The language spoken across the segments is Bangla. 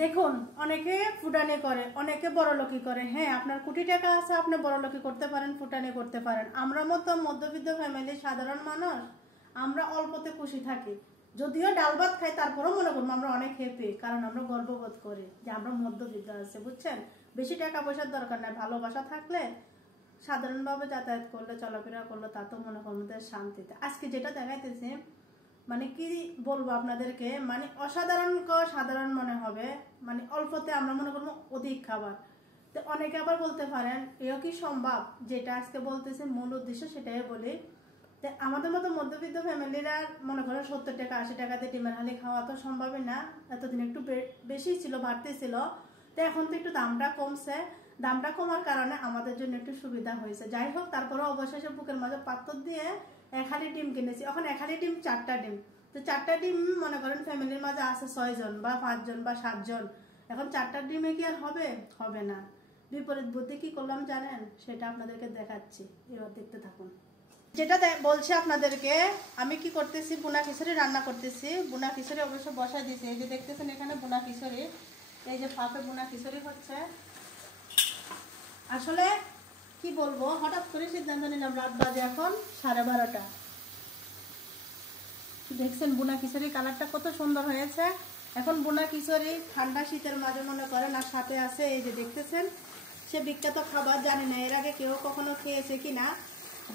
দেখুন, অনেকে ফুটানি করে, অনেকে বড়লোকি করে। হ্যাঁ, আপনার কোটি টাকা আছে, আপনি বড়লোকি করতে পারেন, ফুটানি করতে পারেন। আমরা মতো মধ্যবিত্ত ফ্যামিলি, সাধারণ মানুষ, আমরা অল্পতে খুশি থাকি। যদিও ডাল ভাত খাই, তারপরেও মনে করবো আমরা অনেক হ্যাপি, কারণ আমরা গর্ববোধ করি যে আমরা মধ্যবিত্ত আছে, বুঝছেন। বেশি টাকা পয়সার দরকার নাই, ভালোবাসা থাকলে সাধারণভাবে যাতায়াত করলে, চলাফেরা করলে, তা তো মনে করবো শান্তিতে। আজকে যেটা দেখাইতেছি, মানে কি বলবো আপনাদেরকে, মানে অসাধারণ সাধারণ মনে হবে, মানে অল্পতে আমরা মনে করবো অধিক খাবার। তো অনেকে আবার বলতে পারেন এও কি সম্ভব, যেটা আজকে বলতেছে মূল উদ্দেশ্য সেটাই বলি। তো আমাদের মতো মধ্যবিত্ত ফ্যামিলিরা মনে করেন 70 টাকা 80 টাকাতে ডিমের হালি খাওয়া তো সম্ভবই না। এতদিন একটু বেশি ছিল, বাড়তি ছিল। তো এখন তো একটু দামটা কমছে, দামটা কমার কারণে আমাদের জন্য একটু সুবিধা হয়েছে। যাই হোক, তারপরে অবশেষে বুকের মাঝে পাথর দিয়ে এক হালি ডিম কিনেছি। এখন এক হালি ডিম 4টা ডিম। তো 4টা ডিম মনে করেন ফ্যামিলির মাঝে আছে 6 জন বা 5 জন বা 7 জন। এখন 4টা ডিমে কি আর হবে? হবে না। বিপরীত বুদ্ধি কি করলাম জানেন? সেটা আপনাদেরকে দেখাচ্ছি, এবার দেখতে থাকুন। যেটা বলছি আপনাদেরকে, আমি কি করতেছি, বুনা খিচুড়ি রান্না করতেছি। বুনা খিচুড়ি অবশ্য বসাই দিয়েছি, এই যে দেখতেছেন এখানে বুনা খিচুড়ি, এই যে ফাঁপে বুনা খিচুড়ি হচ্ছে। আসলে কি বলবো, হঠাৎ করে সিদ্ধান্ত নিলাম, রাত বাজে এখন 12:30। দেখছেন বুনা খিচুড়ির কালারটা কত সুন্দর হয়েছে। এখন বুনা খিচুড়ি ঠান্ডা শীতের মাঝে মনে করেন, আর সাথে আছে এই যে দেখতেছেন সে বিখ্যাত খাবার, জানি না এর আগে কেউ কখনো খেয়েছে কিনা,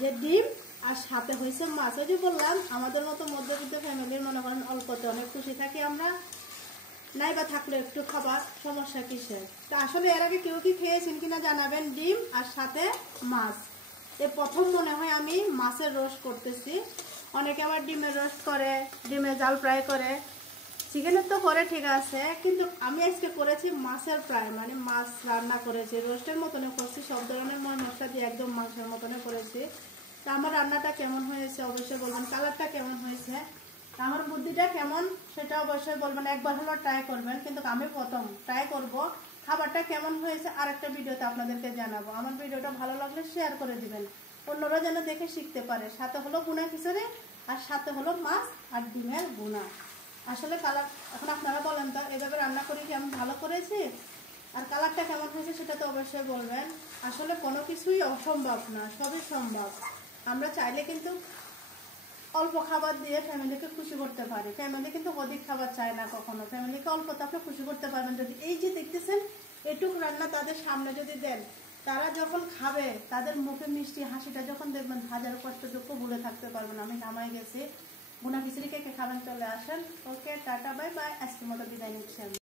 যে ডিম আর সাথে হয়েছে মাছ। ওই যে বললাম আমাদের মতো মধ্যবিত্ত ফ্যামিলির মনে করেন অল্পতে অনেক খুশি থাকি আমরা, নাই বা থাকলে একটু খাবার, সমস্যা কিসের। তা আসলে এর আগে কেউ কি খেয়েছেন কিনা জানাবেন। ডিম আর সাথে মাছ, এ প্রথম মনে হয় আমি মাছের রোস্ট করতেছি। অনেকে আবার ডিমের রোস্ট করে, ডিমের জাল ফ্রাই করে, চিকেনের তো করে, ঠিক আছে, কিন্তু আমি আজকে করেছি মাছের ফ্রাই, মানে মাছ রান্না করেছি, রোস্টের মতনে করছি, সব ধরনের মশলা দিয়ে একদম মাছের মতনে করেছি। তা আমার রান্নাটা কেমন হয়েছে অবশ্যই বলবেন, কালারটা কেমন হয়েছে, আমার বুদ্ধিটা কেমন সেটা অবশ্যই বলবেন। একবার হলো ট্রাই করবেন, কিন্তু আমি প্রথম ট্রাই করব। খাবারটা কেমন হয়েছে আরেকটা ভিডিওতে আপনাদেরকে জানাবো। আমার ভিডিওটা ভালো লাগলে শেয়ার করে দিবেন, অন্যরা যেন দেখে শিখতে পারে। সাথে হলো বুনা খিচুড়ি আর সাথে হলো মাছ আর ডিমের বুনা। আসলে কালার, এখন আপনারা বলেন তো এভাবে রান্না করি কি আমি ভালো করেছি, আর কালারটা কেমন হয়েছে সেটা তো অবশ্যই বলবেন। আসলে কোনো কিছুই অসম্ভব না, সবই সম্ভব। আমরা চাইলে কিন্তু অল্প খাবার দিয়ে ফ্যামিলিকে খুশি করতে পারি। ফ্যামিলি কিন্তু অধিক খাবার চায় না কখনো, ফ্যামিলিকে অল্পতে আপনি খুশি করতে পারবেন। যদি এই যে দেখতেছেন এটুকু রান্না তাদের সামনে যদি দেন, তারা যখন খাবে তাদের মুখে মিষ্টি হাসিটা যখন দেখবেন, হাজার কষ্ট দুঃখ ভুলে থাকতে পারবেন। আমি নামাই গেছি। বুনা খিচুড়ি কে খাবেন চলে আসেন। ওকে, টাটা, বাই বাই। আজকের মতো বিদায় নিচ্ছি আমি।